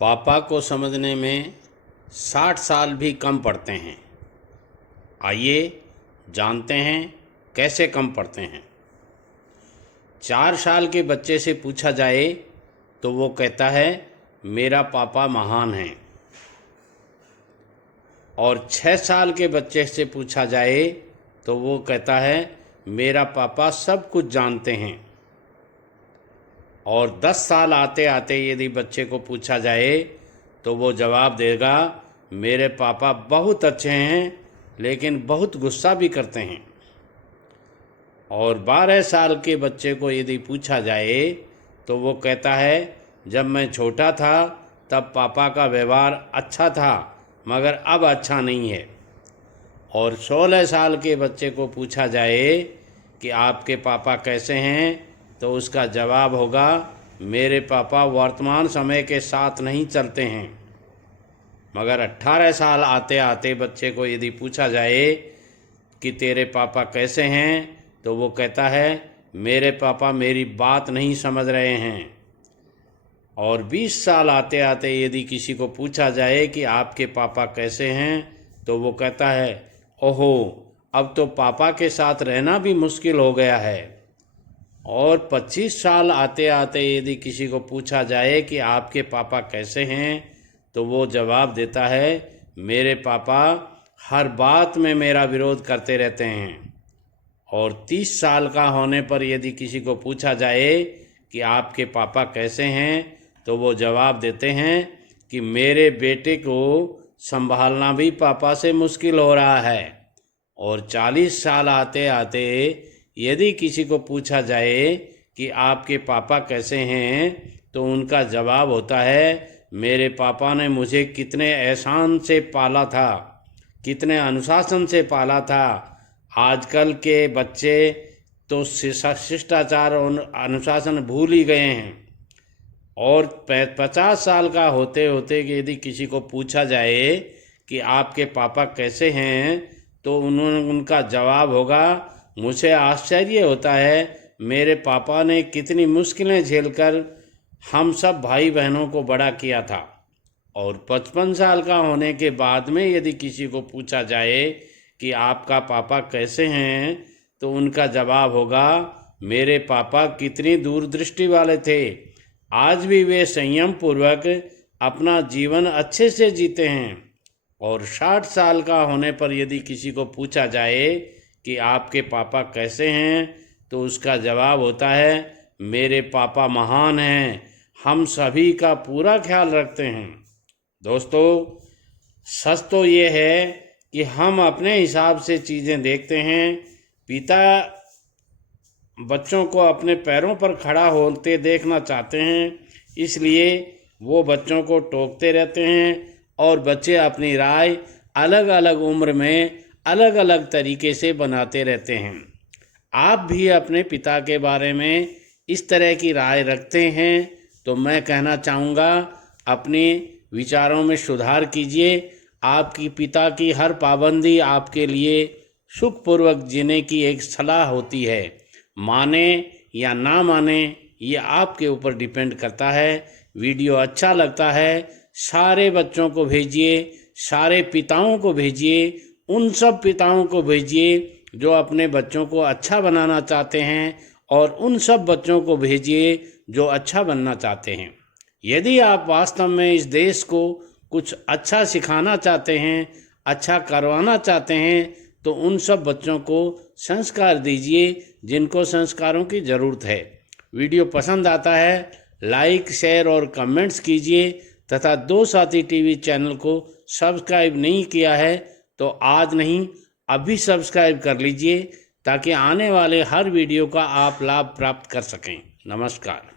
पापा को समझने में 60 साल भी कम पड़ते हैं। आइए जानते हैं कैसे कम पड़ते हैं। 4 साल के बच्चे से पूछा जाए तो वो कहता है मेरा पापा महान है, और 6 साल के बच्चे से पूछा जाए तो वो कहता है मेरा पापा सब कुछ जानते हैं। और 10 साल आते आते यदि बच्चे को पूछा जाए तो वो जवाब देगा मेरे पापा बहुत अच्छे हैं, लेकिन बहुत गुस्सा भी करते हैं। और 12 साल के बच्चे को यदि पूछा जाए तो वो कहता है जब मैं छोटा था तब पापा का व्यवहार अच्छा था, मगर अब अच्छा नहीं है। और 16 साल के बच्चे को पूछा जाए कि आपके पापा कैसे हैं तो उसका जवाब होगा मेरे पापा वर्तमान समय के साथ नहीं चलते हैं। मगर 18 साल आते आते बच्चे को यदि पूछा जाए कि तेरे पापा कैसे हैं तो वो कहता है मेरे पापा मेरी बात नहीं समझ रहे हैं। और 20 साल आते आते यदि किसी को पूछा जाए कि आपके पापा कैसे हैं तो वो कहता है ओहो, अब तो पापा के साथ रहना भी मुश्किल हो गया है। और 25 साल आते आते यदि किसी को पूछा जाए कि आपके पापा कैसे हैं तो वो जवाब देता है मेरे पापा हर बात में मेरा विरोध करते रहते हैं। और 30 साल का होने पर यदि किसी को पूछा जाए कि आपके पापा कैसे हैं तो वो जवाब देते हैं कि मेरे बेटे को संभालना भी पापा से मुश्किल हो रहा है। और 40 साल आते आते यदि किसी को पूछा जाए कि आपके पापा कैसे हैं तो उनका जवाब होता है मेरे पापा ने मुझे कितने एहसान से पाला था, कितने अनुशासन से पाला था। आजकल के बच्चे तो शिष्टाचार और अनुशासन भूल ही गए हैं। और 50 साल का होते होते यदि किसी को पूछा जाए कि आपके पापा कैसे हैं तो उनका जवाब होगा मुझे आश्चर्य होता है मेरे पापा ने कितनी मुश्किलें झेलकर हम सब भाई बहनों को बड़ा किया था। और 55 साल का होने के बाद में यदि किसी को पूछा जाए कि आपका पापा कैसे हैं तो उनका जवाब होगा मेरे पापा कितनी दूरदृष्टि वाले थे, आज भी वे संयम पूर्वक अपना जीवन अच्छे से जीते हैं। और 60 साल का होने पर यदि किसी को पूछा जाए कि आपके पापा कैसे हैं तो उसका जवाब होता है मेरे पापा महान हैं, हम सभी का पूरा ख्याल रखते हैं। दोस्तों, सच तो ये है कि हम अपने हिसाब से चीज़ें देखते हैं। पिता बच्चों को अपने पैरों पर खड़ा होते देखना चाहते हैं, इसलिए वो बच्चों को टोकते रहते हैं और बच्चे अपनी राय अलग अलग उम्र में अलग अलग तरीके से बनाते रहते हैं। आप भी अपने पिता के बारे में इस तरह की राय रखते हैं तो मैं कहना चाहूँगा अपने विचारों में सुधार कीजिए। आपकी पिता की हर पाबंदी आपके लिए सुखपूर्वक जीने की एक सलाह होती है। माने या ना माने ये आपके ऊपर डिपेंड करता है। वीडियो अच्छा लगता है सारे बच्चों को भेजिए, सारे पिताओं को भेजिए, उन सब पिताओं को भेजिए जो अपने बच्चों को अच्छा बनाना चाहते हैं, और उन सब बच्चों को भेजिए जो अच्छा बनना चाहते हैं। यदि आप वास्तव में इस देश को कुछ अच्छा सिखाना चाहते हैं, अच्छा करवाना चाहते हैं, तो उन सब बच्चों को संस्कार दीजिए जिनको संस्कारों की ज़रूरत है। वीडियो पसंद आता है लाइक, शेयर और कमेंट्स कीजिए तथा दो साथी टीवी चैनल को सब्सक्राइब नहीं किया है तो आज नहीं अभी सब्सक्राइब कर लीजिए ताकि आने वाले हर वीडियो का आप लाभ प्राप्त कर सकें। नमस्कार।